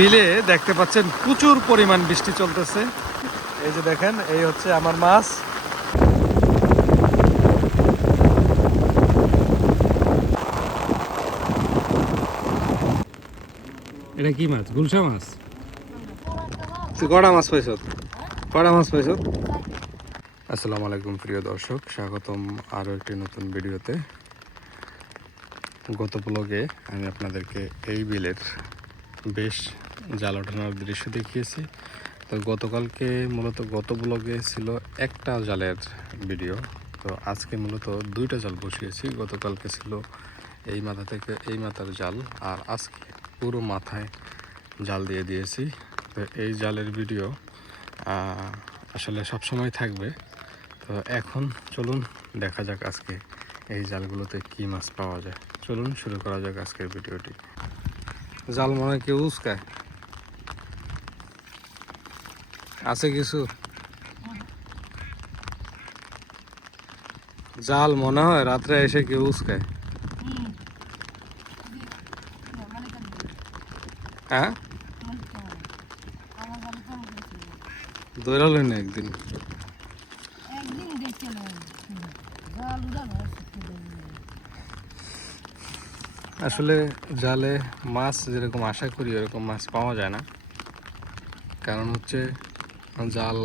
বিলে দেখতে পাচ্ছেন প্রচুর পরিমাণ বৃষ্টি চলতেছে। এই যে দেখেন, এই হচ্ছে আমার মাছ। এটা কি মাছ? গুলশা মাছ। তুই কড়া মাছ পাইছ? কড়া মাছ পাইছ? আসসালামু আলাইকুম প্রিয় দর্শক, স্বাগতম আরও একটি নতুন ভিডিওতে। গত ব্লগে আমি আপনাদেরকে এই বিলের বেশ জাল ওঠানোর দৃশ্য দেখিয়েছি। তো গতকালকে মূলত গত ব্লগে ছিল একটা জালের ভিডিও, তো আজকে মূলত দুইটা জাল বসিয়েছি। গতকালকে ছিল এই মাথা থেকে এই মাথার জাল, আর আজকে পুরো মাথায় জাল দিয়ে দিয়েছি। তো এই জালের ভিডিও আসলে সবসময় থাকবে। তো এখন চলুন দেখা যাক আজকে এই জালগুলোতে কি মাছ পাওয়া যায়। চলুন শুরু করা যাক আজকের ভিডিওটি। জাল মনে হয় কেউ উস্কায়, আছে কিছু জাল মনে হয় রাত্রে এসে কেউ উস্কায়। হ্যাঁ, দৌড়ালই না একদিন। আসলে জালে মাছ যেরকম আশা করি এরকম মাছ পাওয়া যায় না, কারণ হচ্ছে জাল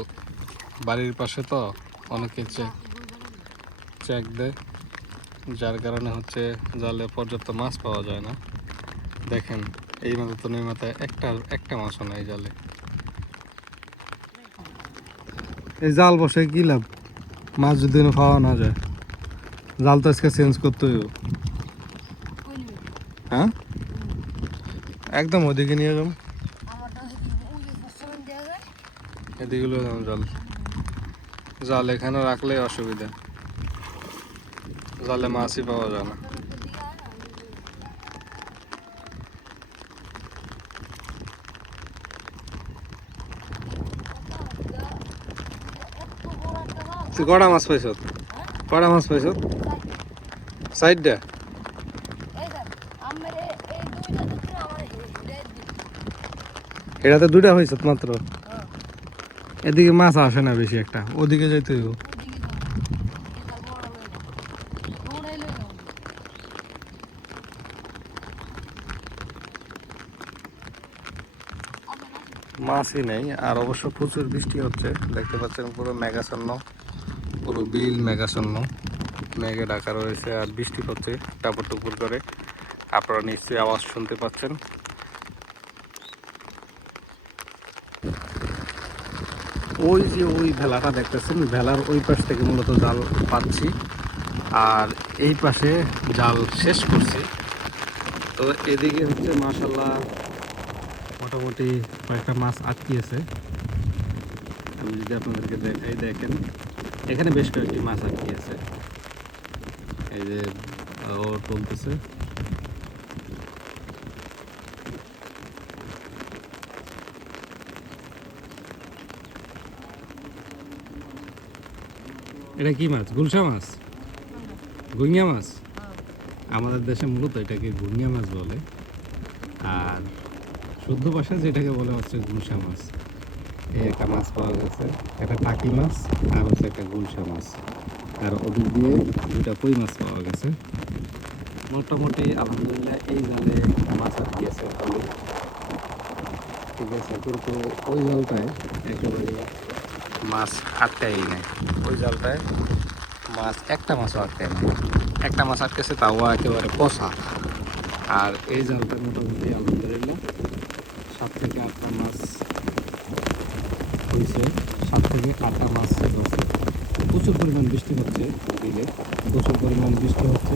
বাড়ির পাশে তো অনেকে চেক দেয়, যার কারণে হচ্ছে জালে পর্যাপ্ত মাছ পাওয়া যায় না। দেখেন এই মাথা তো ওই মাথায় একটা মাছও নাই জালে। এই জাল বসে কি লাভ, মাছ যদি পাওয়া না যায়? জাল তো আজকে চেঞ্জ করতে হইব। হ্যাঁ, একদম ওদিকে নিয়ে যাম, এদিকে জাল জাল এখানে রাখলে অসুবিধা, জালে মাছই পাওয়া যায় না। তুই কড়া মাছ পাইছ? কড়া মাছ পাইছ? সাইডটা এটাতে দুইটা হয়েছে মাত্র। এদিকে মাছ আসে না বেশি একটা, ওদিকে যাইতে হইব। মাছই নেই, আর অবশ্য প্রচুর বৃষ্টি হচ্ছে, দেখতে পাচ্ছেন পুরো মেঘাচ্ছন্ন, পুরো বিল মেঘাচ্ছন্ন, মেঘে ঢাকা রয়েছে আর বৃষ্টি হচ্ছে টাপুর টুপুর করে। আপনারা নিশ্চয়ই আওয়াজ শুনতে পাচ্ছেন। ওই যে ওই ভেলাটা দেখতেছেন, ভেলার ওই পাশ থেকে মূলত জাল পাচ্ছি, আর এই পাশে জাল শেষ করছি। তো এদিকে হচ্ছে মাশাআল্লাহ মোটামুটি কয়েকটা মাছ আটকিয়েছে। আমি যদি আপনাদেরকে দেখাই, দেখেন এখানে বেশ কয়েকটি মাছ আটকিয়েছে। এই যে ও তুলতেছে। এটা কি মাছ? গুলশা মাছ, গুইঙা মাছ। আমাদের দেশে মূলত এটাকে গুইঙা মাছ বলে, আর শুদ্ধ ভাষায় যেটাকে বলে হচ্ছে গুলশা মাছ। এই একটা মাছ পাওয়া গেছে, একটা টাকি মাছ আর হচ্ছে একটা গুলশা মাছ, আর ওদিক দিয়ে দুটা কই মাছ পাওয়া গেছে। মোটামুটি আলহামদুলিল্লাহ এই জালে মাছ আটকেছে ভালো, ঠিক আছে। কিন্তু ওই জালটায় একেবারে মাছ আটকাই নেই, ওই জালটায় মাছ একটা মাছও আটকায় নেই। একটা মাছ আটকেছে, তাও একেবারে পচা। আর এই জালটা মোটামুটি আলহামদুলিল্লাহ 7 থেকে 8টা মাছ হয়েছে, 7 থেকে 8টা মাছ হচ্ছে। প্রচুর পরিমাণ বৃষ্টি হচ্ছে দিলে, প্রচুর পরিমাণ বৃষ্টি হচ্ছে,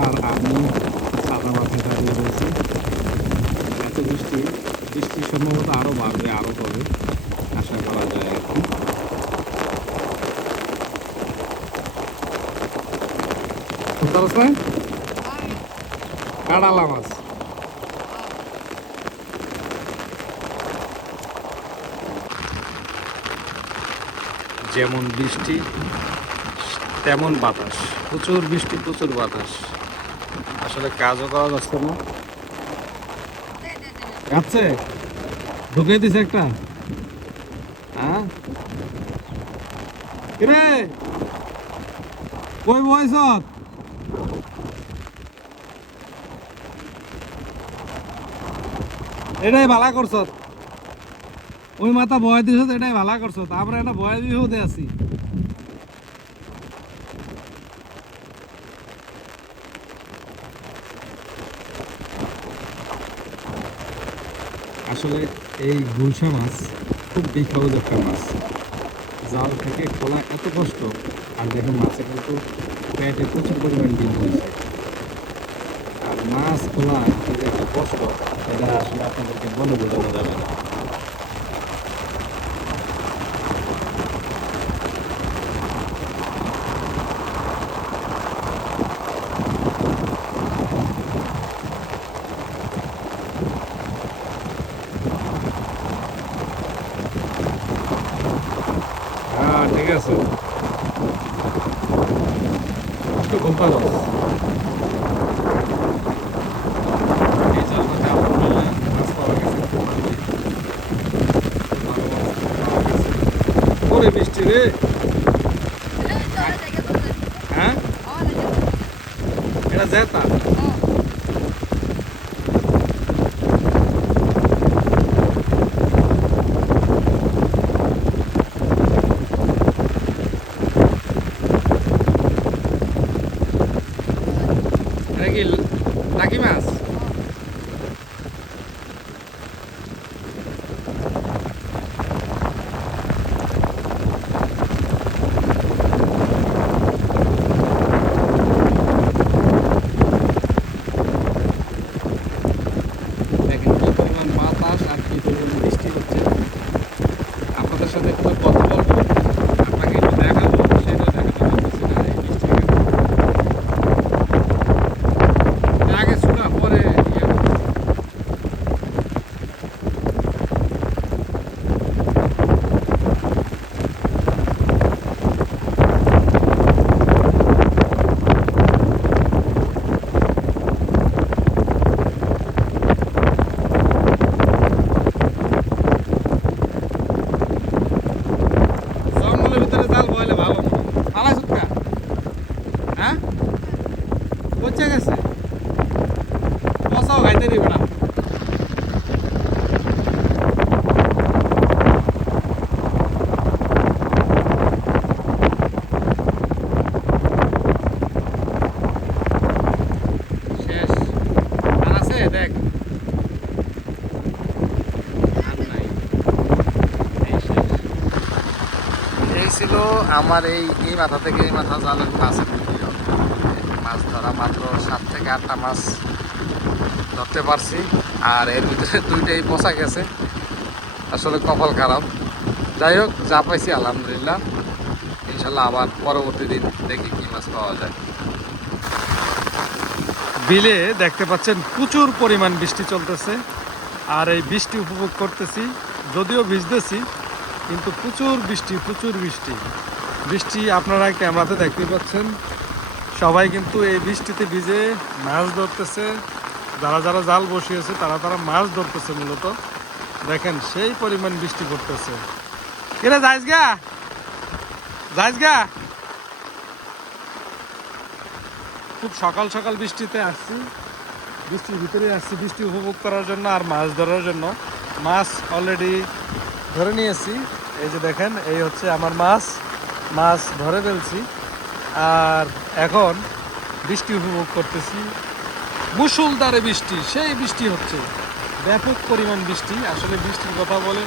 আর আমি সাদা মাথায় দাঁড়িয়ে রয়েছি। এত বৃষ্টি সম্ভবত আরও বাড়বে, আরও হবে আশা করা যায় এখন। কাঁড়ালা মাছ, যেমন বৃষ্টি তেমন বাতাস, প্রচুর বৃষ্টি প্রচুর বাতাস, আসলে কাজও করা যাচ্ছে না। আছে ঢুকে দিছে একটা। হ্যাঁ কিরে কই বয়স এটাই ভালা করছ, ওই মাথা বয় দিছ এটাই ভালা করছ, আমরা এটা বয় দিয়ে আছি। আসলে এই গুলশা মাছ খুব বিখ্যাত একটা মাছ, জাল থেকে খোলা এত কষ্ট। আর দেখুন মাছে কিন্তু পেটে প্রচুর পরিমাণ ডিম হয়েছে। আর মাছ খোলা যে এত কষ্ট, এটা আসলে আপনাদেরকে বলে বোঝানো যাবে না। হ্যাঁ ঠিক আছে, একটু ঘুমপা দাও। এই জালটাতে আলহামদুলিল্লাহ মাছ পাওয়া গেছে, খুব ভালো মাছ পাওয়া গেছে। ওরে বৃষ্টি রে। হ্যাঁ এটা জেতা এটা কি টাকি মাছ? দেখেন কি পরিমাণ বাতাস আর কি পরিমাণ বৃষ্টি হচ্ছে। আপনাদের সাথে একটু কথা বলবো, আপনাকে একটু দেখাবো, সেটা দেখাতে পারতেছি না এই বৃষ্টির কারণে। আগে শোনা পরে ইয়ে করতেছি। জঙ্গলের ভিতরে জাল বইলে ভালো মনে হয়। পালাই সুটকা, হ্যাঁ পচে গেছে, বসাও খাইতে দিবে না। শেষ আর আছে দেখ, আর নাই, এই শেষ। এই ছিল আমার এই মাথা থেকে এই মাথা জালের মাছের ভিডিও। মাছ ধরা মাত্র 7 থেকে 8টা মাছ ধরতে পারছি, আর এর ভিতরে 2টাই পচা গেছে। আসলে কপাল খারাপ। যাই হোক, যা পাইছি আলহামদুলিল্লাহ। ইনশাল্লাহ আবার পরবর্তী দিন দেখি কি মাছ পাওয়া যায়। বিলে দেখতে পাচ্ছেন প্রচুর পরিমাণ বৃষ্টি চলতেছে, আর এই বৃষ্টি উপভোগ করতেছি। যদিও ভিজতেছি, কিন্তু প্রচুর বৃষ্টি, প্রচুর বৃষ্টি। বৃষ্টি আপনারা ক্যামেরাতে দেখতে পাচ্ছেন, সবাই কিন্তু এই বৃষ্টিতে ভিজে মাছ ধরতেছে। যারা যারা জাল বসিয়েছে তারা তারা মাছ ধরতেছে মূলত। দেখেন সেই পরিমাণ বৃষ্টি পড়তেছে। কিরে যাইস গা, যাইস গা। খুব সকাল সকাল বৃষ্টিতে আসছি, বৃষ্টির ভিতরে আসছি বৃষ্টি উপভোগ করার জন্য আর মাছ ধরার জন্য। মাছ অলরেডি ধরে নিয়েছি, এই যে দেখেন এই হচ্ছে আমার মাছ। মাছ ধরে ফেলছি আর এখন বৃষ্টি উপভোগ করতেছি। মুষলধারে বৃষ্টি, সেই বৃষ্টি হচ্ছে, ব্যাপক পরিমাণ বৃষ্টি। আসলে বৃষ্টির কথা বলে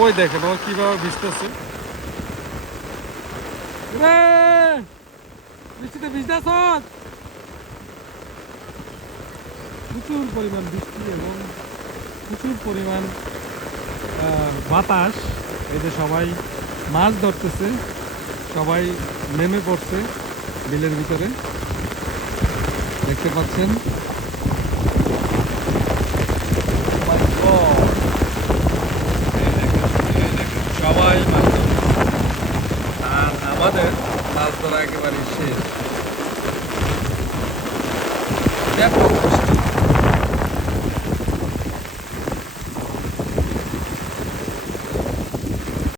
ওই দেখেন ও কিভাবে ভিজতেছে। বৃষ্টিতে ভিজতেছ, প্রচুর পরিমাণ বৃষ্টি এবং প্রচুর পরিমাণ বাতাস। এই যে সবাই মাছ ধরতেছে, সবাই নেমে পড়ছে বিলের ভিতরে, দেখতে পাচ্ছেন। সবাই মাছ ধরছে আর আমাদের মাছ ধরা একেবারে